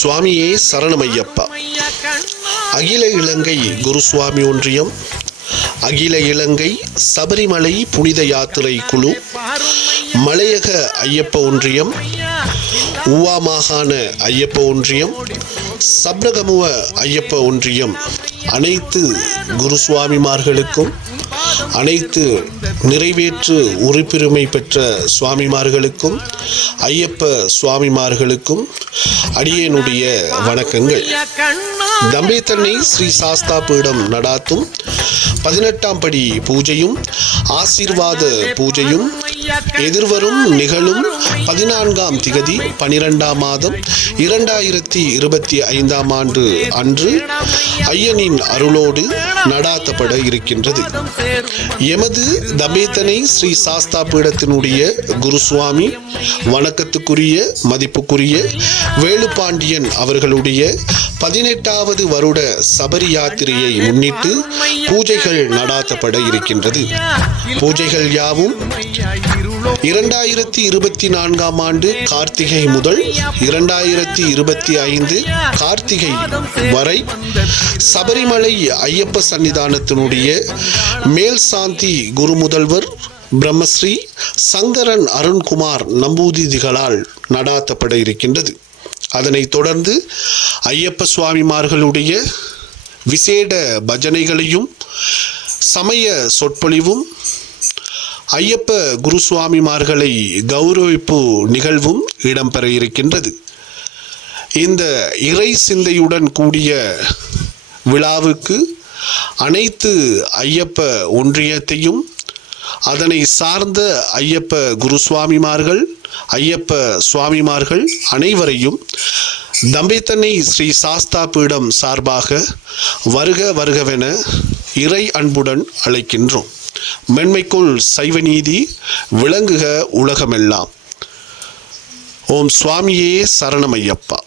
சுவாமியே சரணமையப்பா. அகில இலங்கை குருசுவாமி ஒன்றியம், அகில இலங்கை சபரிமலை புனித யாத்திரை குழு, மலையக ஐயப்ப ஒன்றியம், ஊவா மாகாண ஐயப்ப ஒன்றியம், சப்ரகமுவ ஐயப்ப ஒன்றியம், அனைத்து குருசுவாமிமார்களுக்கும், அனைத்து நிறைவேற்று உறுப்புரிமை பெற்ற சுவாமிமார்களுக்கும், ஐயப்ப சுவாமிமார்களுக்கும் அடியேனுடைய வணக்கங்கள். தம்பேத்தன்னை ஸ்ரீ சாஸ்தா பீடம் நடாத்தும் 18ஆம் படி பூஜையும் ஆசீர்வாத பூஜையும் எதிர்வரும் நிகழும் 14ஆம் திகதி 12ஆம் மாதம் 2025ஆம் ஆண்டு அன்று ஐயனின் அருளோடு நடாத்தப்பட இருக்கின்றது. எமது தம்பேத்தனை ஸ்ரீ சாஸ்தா பீடத்தினுடைய குருசுவாமி வணக்கத்துக்குரிய மதிப்புக்குரிய வேலுப்பாண்டியன் அவர்களுடைய 18வது வருட சபரி யாத்திரையை முன்னிட்டு பூஜைகள் நடாத்தப்பட இருக்கின்றது. பூஜைகள் யாவும் 2024ஆம் ஆண்டு கார்த்திகை முதல் 2025 கார்த்திகை வரை சபரிமலை ஐயப்ப சன்னிதானத்தினுடைய மேல் சாந்தி குரு முதல்வர் பிரம்மஸ்ரீ சங்கரன் அருண்குமார் நம்பூதிரிகளால் நடாத்தப்பட இருக்கின்றது. அதனைத் தொடர்ந்து ஐயப்ப சுவாமிமார்களுடைய விசேட பஜனைகளையும் சமய சொற்பொழிவும் ஐயப்ப குருசுவாமிமார்களை கௌரவிப்பு நிகழ்வும் இடம்பெற இருக்கின்றது. இந்த இறை சிந்தையுடன் கூடிய விழாவுக்கு அனைத்து ஐயப்ப ஒன்றியத்தையும் அதனை சார்ந்த ஐயப்ப குருசுவாமிமார்கள், ஐயப்ப சுவாமிமார்கள் அனைவரையும் தம்பேத்தன்னை ஸ்ரீ சாஸ்தா பீடம் சார்பாக வருக வருகவென இறை அன்புடன் அழைக்கின்றோம். மென்மைக்குள் சைவநீதி விளங்குக உலகமெல்லாம். ஓம் சுவாமியே சரணமையப்பா.